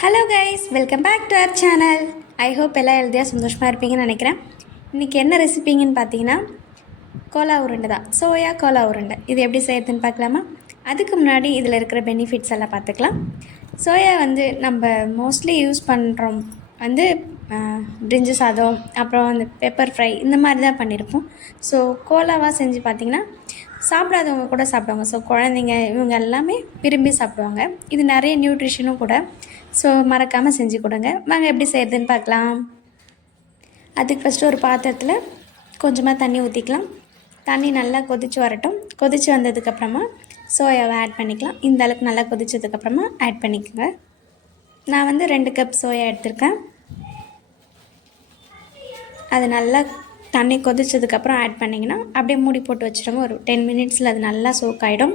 Hello guys, welcome back to our channel. I hope எல்லாம் ஹெல்த்தியாக சந்தோஷமாக இருப்பீங்கன்னு நினைக்கிறேன். இன்றைக்கி என்ன ரெசிபிங்கன்னு பார்த்தீங்கன்னா கோலா உருண்டை தான். சோயா கோலா உருண்டை. இது எப்படி செய்யறதுன்னு பார்க்கலாமா? அதுக்கு முன்னாடி இதில் இருக்கிற பெனிஃபிட்ஸ் எல்லாம் பார்த்துக்கலாம். சோயா நம்ம மோஸ்ட்லி யூஸ் பண்ணுறோம் பிரிஞ்சு சாதம், அப்புறம் அந்த பெப்பர் ஃப்ரை இந்த மாதிரி தான் பண்ணியிருப்போம். ஸோ கோலாவாக செஞ்சு பார்த்திங்கன்னா சாப்பிடாதவங்க கூட சாப்பிடுவாங்க. ஸோ குழந்தைங்க இவங்க எல்லாமே விரும்பி சாப்பிடுவாங்க. இது நிறைய நியூட்ரிஷனும் கூட. ஸோ மறக்காமல் செஞ்சு கொடுங்க. வாங்க எப்படி செய்கிறதுன்னு பார்க்கலாம். அதுக்கு ஃபஸ்ட்டு ஒரு பாத்திரத்தில் கொஞ்சமாக தண்ணி ஊற்றிக்கலாம். தண்ணி நல்லா கொதித்து வரட்டும். கொதித்து வந்ததுக்கப்புறமா சோயாவை ஆட் பண்ணிக்கலாம். இந்த அளவுக்கு நல்லா கொதித்ததுக்கப்புறமா ஆட் பண்ணிக்கோங்க. நான் 2 கப் சோயா எடுத்திருக்கேன். அது நல்லா தண்ணி கொதிச்சதுக்கப்புறம் ஆட் பண்ணிங்கன்னா அப்படியே மூடி போட்டு வச்சுருங்க. ஒரு 10 மினிட்ஸில் அது நல்லா சோக் ஆகிடும்.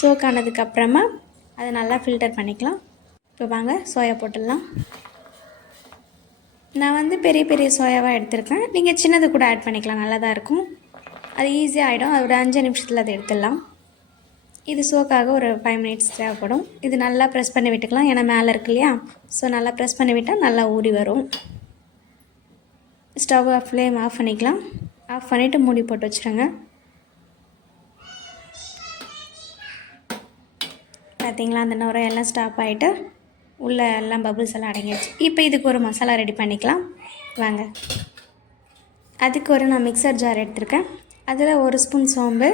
சோக் ஆனதுக்கப்புறமா அதை நல்லா ஃபில்டர் பண்ணிக்கலாம். இப்போ வாங்க சோயா போட்டுடலாம். நான் பெரிய பெரிய சோயாவாக எடுத்திருக்கேன். நீங்கள் சின்னது கூட ஆட் பண்ணிக்கலாம், நல்லா தான் இருக்கும். அது ஈஸியாக ஆகிடும். அது ஒரு 5 நிமிஷத்தில் அதை எடுத்துடலாம். இது சோக்காக ஒரு 5 மினிட்ஸ் தேவைப்படும். இது நல்லா ப்ரெஸ் பண்ணி விட்டுக்கலாம், ஏன்னா மேலே இருக்கு இல்லையா. ஸோ நல்லா ப்ரெஸ் பண்ணி விட்டால் நல்லா ஊறி வரும். ஸ்டவ் ஃப்ளேம் ஆஃப் பண்ணிக்கலாம். ஆஃப் பண்ணிவிட்டு மூடி போட்டு வச்சுருங்க. பார்த்திங்களா, அந்த நுரையெல்லாம் ஸ்டாப் ஆகிட்டு உள்ளே எல்லாம் பபுள்ஸ் எல்லாம் அடங்கிடுச்சு. இப்போ இதுக்கு ஒரு மசாலா ரெடி பண்ணிக்கலாம். வாங்க. அதுக்கு நான் மிக்சர் ஜார் எடுத்திருக்கேன். அதில் 1 ஸ்பூன் சோம்பு,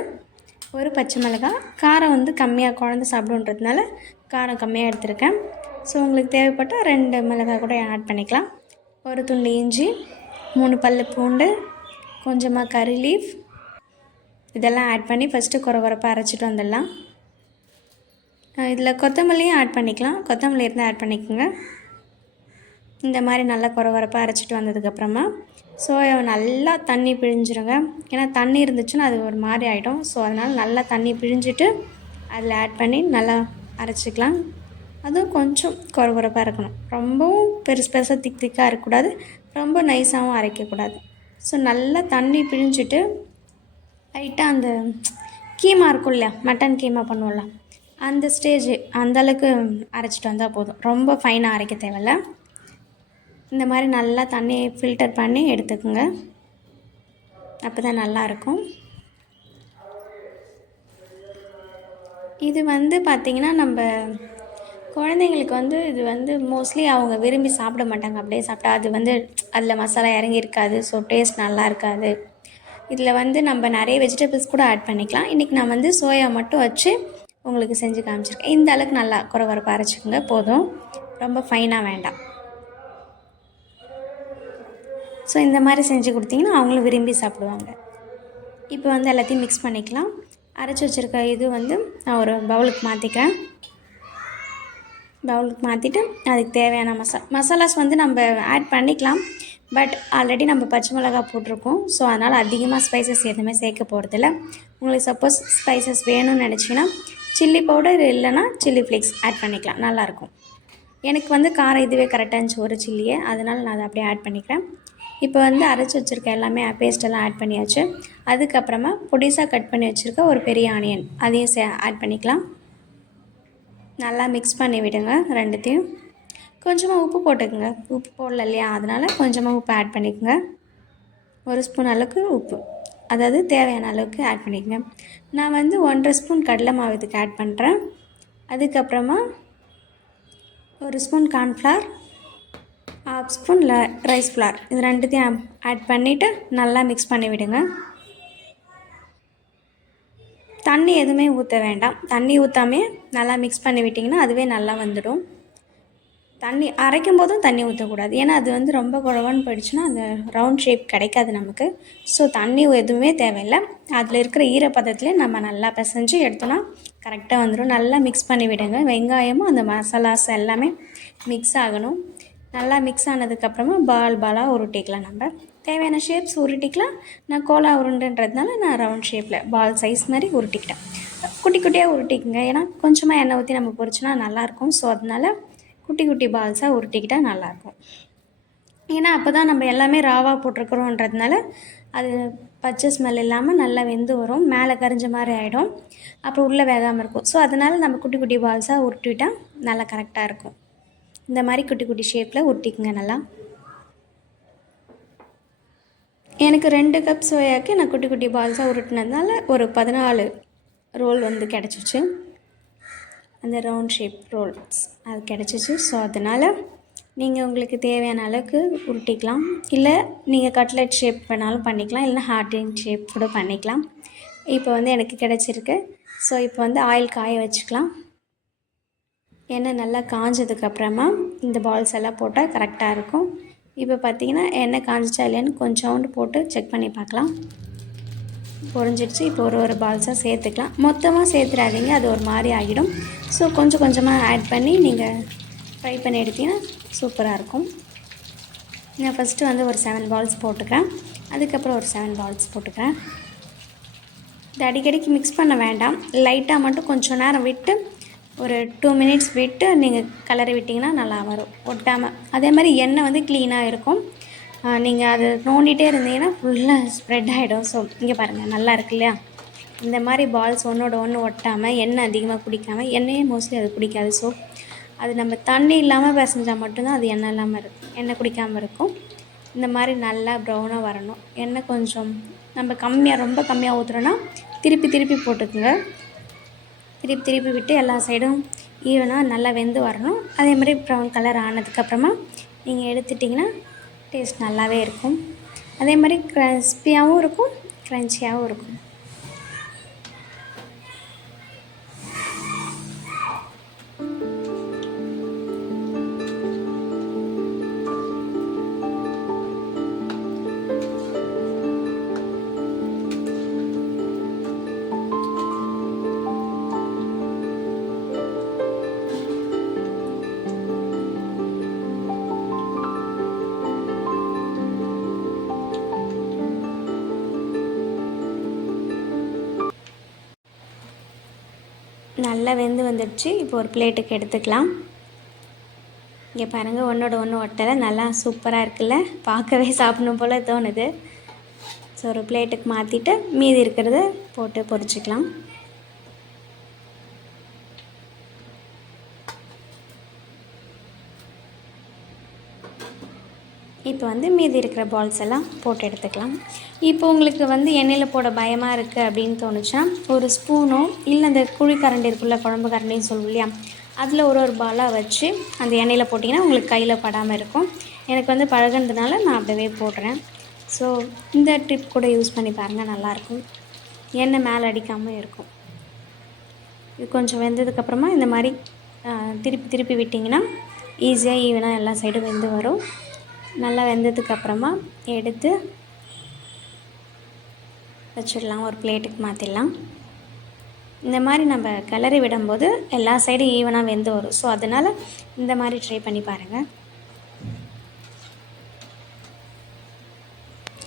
1 பச்சை மிளகாய். காரம் கம்மியாக குழந்தை சாப்பிடுன்றதுனால காரம் கம்மியாக எடுத்திருக்கேன். ஸோ உங்களுக்கு தேவைப்பட்டால் 2 மிளகாய் கூட ஆட் பண்ணிக்கலாம். 1 துண்டு இஞ்சி, 3 பல் பூண்டு, கொஞ்சமாக கறி லீஃப், இதெல்லாம் ஆட் பண்ணி ஃபஸ்ட்டு குறப்பாக அரைச்சிட்டு வந்துடலாம். இதில் கொத்தமல்லியும் ஆட் பண்ணிக்கலாம். கொத்தமல்லி இருந்தால் ஆட் பண்ணிக்கோங்க. இந்த மாதிரி நல்லா குறப்பாக அரைச்சிட்டு வந்ததுக்கப்புறமா சோயாவை நல்லா தண்ணி பிழிஞ்சிருங்க. ஏன்னா தண்ணி இருந்துச்சுன்னா அது ஒரு மாதிரி ஆகிடும். ஸோ அதனால் நல்லா தண்ணி பிழிஞ்சிட்டு அதில் ஆட் பண்ணி நல்லா அரைச்சிக்கலாம். அதுவும் கொஞ்சம் குறப்பாக இருக்கணும். ரொம்பவும் பெருசாக திக்காக இருக்கக்கூடாது, ரொம்ப நைஸாகவும் அரைக்கக்கூடாது. ஸோ நல்லா தண்ணி பிழிஞ்சிட்டு லைட்டாக அந்த கீமா இருக்கும் இல்லையா, மட்டன் கீமா பண்ணுவோம்ல, அந்த ஸ்டேஜ் அந்தளவுக்கு அரைச்சிட்டு வந்தால் போதும். ரொம்ப ஃபைனாக அரைக்க தேவையில்ல. இந்த மாதிரி நல்லா தண்ணியை ஃபில்டர் பண்ணி எடுத்துக்கோங்க. அப்போ தான் நல்லாயிருக்கும். இது பார்த்திங்கன்னா நம்ம குழந்தைங்களுக்கு இது மோஸ்ட்லி அவங்க விரும்பி சாப்பிட மாட்டாங்க. அப்படியே சாப்பிட்டா அது அதில் மசாலா இறங்கி இருக்காது. ஸோ டேஸ்ட் நல்லா இருக்காது. இதில் நம்ம நிறைய வெஜிடபிள்ஸ் கூட ஆட் பண்ணிக்கலாம். இன்றைக்கி நான் சோயா மட்டும் வச்சு உங்களுக்கு செஞ்சு காமிச்சிருக்கேன். இந்த அளவுக்கு நல்லா குறப்பாக அரைச்சிக்கோங்க, போதும். ரொம்ப ஃபைனாக வேண்டாம். ஸோ இந்த மாதிரி செஞ்சு கொடுத்தீங்கன்னா அவங்களும் விரும்பி சாப்பிடுவாங்க. இப்போ எல்லாத்தையும் மிக்ஸ் பண்ணிக்கலாம். அரைச்சி வச்சுருக்க இது நான் ஒரு பவுலுக்கு மாற்றிக்கிறேன். பவுலுக்கு மாற்றிட்டு அதுக்கு தேவையான மசாலாஸ் நம்ம ஆட் பண்ணிக்கலாம். பட் ஆல்ரெடி நம்ம பச்சை மிளகாய் போட்டிருக்கோம். ஸோ அதனால் அதிகமாக ஸ்பைசஸ் எதுவுமே சேர்க்க போகிறதில்ல. உங்களுக்கு சப்போஸ் ஸ்பைசஸ் வேணும்னு நினச்சிங்கன்னா சில்லி பவுடர் இல்லைனா சில்லி ஃப்ளேக்ஸ் ஆட் பண்ணிக்கலாம், நல்லாயிருக்கும். எனக்கு காரம் இதுவே கரெக்டாக இருந்துச்சு, ஒரு சில்லியே. அதனால் நான் அதை அப்படியே ஆட் பண்ணிக்கிறேன். இப்போ அரைச்சி வச்சுருக்க எல்லாமே பேஸ்ட்டெல்லாம் ஆட் பண்ணியாச்சு. அதுக்கப்புறமா பொடிசாக கட் பண்ணி வச்சுருக்க ஒரு பெரிய ஆனியன் அதையும் ஆட் பண்ணிக்கலாம். நல்லா மிக்ஸ் பண்ணி விடுங்க ரெண்டுத்தையும். கொஞ்சமாக உப்பு போட்டுக்குங்க. உப்பு போடல இல்லையா, அதனால் கொஞ்சமாக உப்பு ஆட் பண்ணிக்கோங்க. 1 ஸ்பூன் அளவுக்கு உப்பு, அதாவது தேவையான அளவுக்கு ஆட் பண்ணிக்கோங்க. நான் 1.5 ஸ்பூன் கடலை மாவு இதுக்கு ஆட் பண்ணுறேன். அதுக்கப்புறமா 1 spoon cornflour, 1/2 spoon rice flower, இது ரெண்டுத்தையும் ஆட் பண்ணிவிட்டு நல்லா மிக்ஸ் பண்ணி விடுங்க. தண்ணி எதுவுமே ஊற்ற வேண்டாம். தண்ணி ஊற்றாமே நல்லா மிக்ஸ் பண்ணி விட்டிங்கன்னா அதுவே நல்லா வந்துடும். தண்ணி அரைக்கும் போதும் தண்ணி ஊற்றக்கூடாது, ஏன்னா அது ரொம்ப குழவான்னு போயிடுச்சுன்னா அந்த ரவுண்ட் ஷேப் கிடைக்காது நமக்கு. ஸோ தண்ணி எதுவுமே தேவையில்லை. அதில் இருக்கிற ஈரப்பதத்துலேயே நம்ம நல்லா பிசைஞ்சு எடுத்தோன்னா கரெக்டாக வந்துடும். நல்லா மிக்ஸ் பண்ணி விடுங்க. வெங்காயமும் அந்த மசாலாஸ் எல்லாமே மிக்ஸ் ஆகணும். நல்லா மிக்ஸ் ஆனதுக்கப்புறமா பாலாக உருட்டிக்கலாம். நம்ம தேவையான ஷேப்ஸ் உருட்டிக்கலாம். நான் கோலா உருண்டுன்றதுனால நான் ரவுண்ட் ஷேப்பில் பால் சைஸ் மாதிரி உருட்டிக்கிட்டேன். குட்டி குட்டியாக உருட்டிக்குங்க, ஏன்னா கொஞ்சமாக எண்ணெய் ஊற்றி நம்ம பொரிச்சோன்னா நல்லாயிருக்கும். ஸோ அதனால் குட்டி குட்டி பால்ஸாக உருட்டிக்கிட்டால் நல்லாயிருக்கும். ஏன்னா அப்போ தான் நம்ம எல்லாமே ராவாக போட்டிருக்கிறோன்றதுனால அது பச்சை ஸ்மெல் இல்லாமல் நல்லா வெந்து வரும். மேலே கரிஞ்ச மாதிரி ஆகிடும், அப்புறம் உள்ளே வேகாமல் இருக்கும். ஸோ அதனால் நம்ம குட்டி குட்டி பால்ஸாக உருட்டிவிட்டால் நல்லா கரெக்டாக இருக்கும். இந்த மாதிரி குட்டி குட்டி ஷேப்பில் உருட்டிக்குங்க நல்லா. எனக்கு 2 கப் சோயாவுக்கு நான் குட்டி குட்டி பால்ஸாக உருட்டினதுனால ஒரு 14 ரோல் வந்து கிடச்சிச்சு. அந்த ரவுண்ட் ஷேப் ரோல்ஸ் அது கிடச்சிச்சு. ஸோ அதனால் நீங்கள் உங்களுக்கு தேவையான அளவுக்கு உருட்டிக்கலாம். இல்லை நீங்கள் கட்லெட் ஷேப் வேணாலும் பண்ணிக்கலாம், இல்லைனா ஹார்டின் ஷேப் கூட பண்ணிக்கலாம். இப்போ வந்து எனக்கு கிடச்சிருக்கு. ஸோ இப்போ வந்து ஆயில் காய வச்சுக்கலாம். எண்ணெய் நல்லா காஞ்சதுக்கப்புறமா இந்த பால்ஸ் எல்லாம் போட்டால் கரெக்டாக இருக்கும். இப்போ பார்த்திங்கன்னா எண்ணெய் காஞ்சிச்சா இல்லையான்னு கொஞ்சோண்டு போட்டு செக் பண்ணி பார்க்கலாம். பொரிஞ்சிடுச்சு. இப்போ ஒரு பால்ஸாக சேர்த்துக்கலாம். மொத்தமாக சேர்த்துடாதீங்க, அது ஒரு மாதிரி ஆகிடும். ஸோ கொஞ்சம் கொஞ்சமாக ஆட் பண்ணி நீங்கள் ஃப்ரை பண்ணி எடுத்திங்கன்னா சூப்பராக இருக்கும். நான் ஃபஸ்ட்டு வந்து ஒரு 7 பால்ஸ் போட்டுக்கிறேன். அதுக்கப்புறம் ஒரு 7 பால்ஸ் போட்டுக்கிறேன். இது அடிக்கடிக்கு மிக்ஸ் பண்ண வேண்டாம். லைட்டாக மட்டும் கொஞ்சம் நேரம் விட்டு ஒரு 2 மினிட்ஸ் விட்டு நீங்கள் கலரி விட்டிங்கன்னா நல்லா வரும், ஒட்டாமல். அதே மாதிரி எண்ணெய் வந்து க்ளீனாக இருக்கும். நீங்கள் அதை நோண்டிகிட்டே இருந்தீங்கன்னா ஃபுல்லாக ஸ்ப்ரெட் ஆகிடும். ஸோ இங்கே பாருங்கள், நல்லா இருக்கு இல்லையா? இந்த மாதிரி பால்ஸ் ஒன்றோட ஒன்று ஒட்டாமல் எண்ணெய் அதிகமாக குடிக்காமல், எண்ணெயே மோஸ்ட்லி அது குடிக்காது. ஸோ அது நம்ம தண்ணி இல்லாமல் பிசைஞ்சால் மட்டும்தான் அது எண்ணெய் இல்லாமல் இருக்கும், எண்ணெய் குடிக்காமல் இருக்கும். இந்த மாதிரி நல்லா ப்ரௌனாக வரணும். எண்ணெய் கொஞ்சம் நம்ம ரொம்ப கம்மியாக ஊற்றுறோன்னா திருப்பி திருப்பி போட்டுக்குங்க. திருப்பி விட்டு எல்லா சைடும் ஈவனாக நல்லா வெந்து வரணும். அதே மாதிரி ப்ரௌன் கலர் ஆனதுக்கப்புறமா நீங்கள் எடுத்துட்டிங்கன்னா டேஸ்ட் நல்லாவே இருக்கும். அதே மாதிரி கிறிஸ்பியாகவும் இருக்கும், க்ரன்ச்சியாகவும் இருக்கும். நல்லா வெந்து வந்துடுச்சு. இப்போ ஒரு பிளேட்டுக்கு எடுத்துக்கலாம். இங்கே பாருங்கள், ஒன்றோட ஒன்று ஒட்டலை, நல்லா சூப்பராக இருக்குல்ல? பார்க்கவே சாப்பிடணும் போல் தோணுது. ஸோ ஒரு பிளேட்டுக்கு மாற்றிட்டு மீதி இருக்கிறத போட்டு பொரிச்சிக்கலாம். இப்போ வந்து மீதி இருக்கிற பால்ஸ் எல்லாம் போட்டு எடுத்துக்கலாம். இப்போ உங்களுக்கு வந்து எண்ணெயில் போட பயமாக இருக்குது அப்படின்னு தோணுச்சுன்னா ஒரு ஸ்பூனோ இல்லை அந்த குழி கரண்டி இருக்குள்ள, குழம்பு கரண்டின்னு சொல்லுவோம் இல்லையா, அதில் ஒரு பாலாக வச்சு அந்த எண்ணெயில் போட்டிங்கன்னா உங்களுக்கு கையில் படாமல் இருக்கும். எனக்கு வந்து பழகுனதுனால நான் அப்படியே போடுறேன். ஸோ இந்த டிப் கூட யூஸ் பண்ணி பாருங்கள், நல்லாயிருக்கும். எண்ணெய் மேலே அடிக்காமல் இருக்கும். இது கொஞ்சம் வெந்ததுக்கப்புறமா இந்த மாதிரி திருப்பி விட்டிங்கன்னா ஈஸியாக ஈவனாக எல்லா சைடும் வெந்து வரும். நல்லா வெந்ததுக்கப்புறமா எடுத்து வச்சிடலாம், ஒரு பிளேட்டுக்கு மாற்றிடலாம். இந்த மாதிரி நம்ம கிளறி விடும்போது எல்லா சைடும் ஈவனாக வெந்து வரும். ஸோ அதனால் இந்த மாதிரி ட்ரை பண்ணி பாருங்கள்.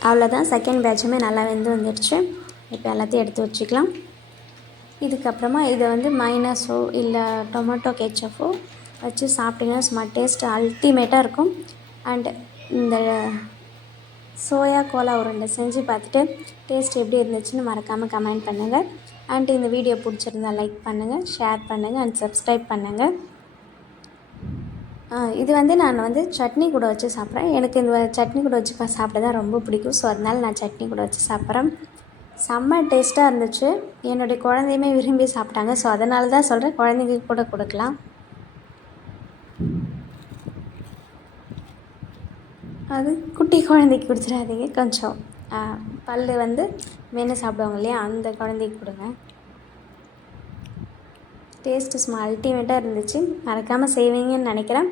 அவ்வளோதான், செகண்ட் பேட்சுமே நல்லா வெந்து வந்துடுச்சு. இப்போ எல்லாத்தையும் எடுத்து வச்சுக்கலாம். இதுக்கப்புறமா இதை வந்து மைனஸோ இல்லை டொமேட்டோ கெச்சப்போ வச்சு சாப்பிட்டிங்கன்னா சும்மா டேஸ்ட் அல்டிமேட்டாக இருக்கும். அண்ட் இந்த சோயா கோலா உருண்டை செஞ்சு பார்த்துட்டு டேஸ்ட் எப்படி இருந்துச்சுன்னு மறக்காமல் கமெண்ட் பண்ணுங்கள். அண்ட் இந்த வீடியோ பிடிச்சிருந்தா லைக் பண்ணுங்கள், ஷேர் பண்ணுங்கள் அண்ட் சப்ஸ்கிரைப் பண்ணுங்கள். இது வந்து நான் வந்து சட்னி கூட வச்சு சாப்பிட்றேன். எனக்கு இந்த சட்னி கூட வச்சு சாப்பிட தான் ரொம்ப பிடிக்கும். ஸோ அதனால் நான் சட்னி கூட வச்சு சாப்பிட்றேன். செம்ம டேஸ்ட்டாக இருந்துச்சு. என்னுடைய குழந்தையுமே விரும்பி சாப்பிட்டாங்க. ஸோ அதனால தான் சொல்கிறேன், குழந்தைங்க கூட கொடுக்கலாம். அது குட்டி குழந்தைக்கு கொடுத்துடாதீங்க, கொஞ்சம் பல் வந்து மென்று சாப்பிடுவாங்க இல்லையா, அந்த குழந்தைக்கு கொடுங்க. டேஸ்ட்டு சும்மா அல்டிமேட்டாக இருந்துச்சு. மறக்காமல் செய்வீங்கன்னு நினைக்கிறேன்.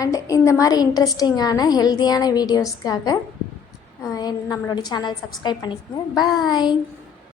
அண்ட் இந்த மாதிரி இன்ட்ரெஸ்டிங்கான ஹெல்த்தியான வீடியோஸ்க்காக நம்மளுடைய சேனல் சப்ஸ்கிரைப் பண்ணிக்கோங்க. பாய்.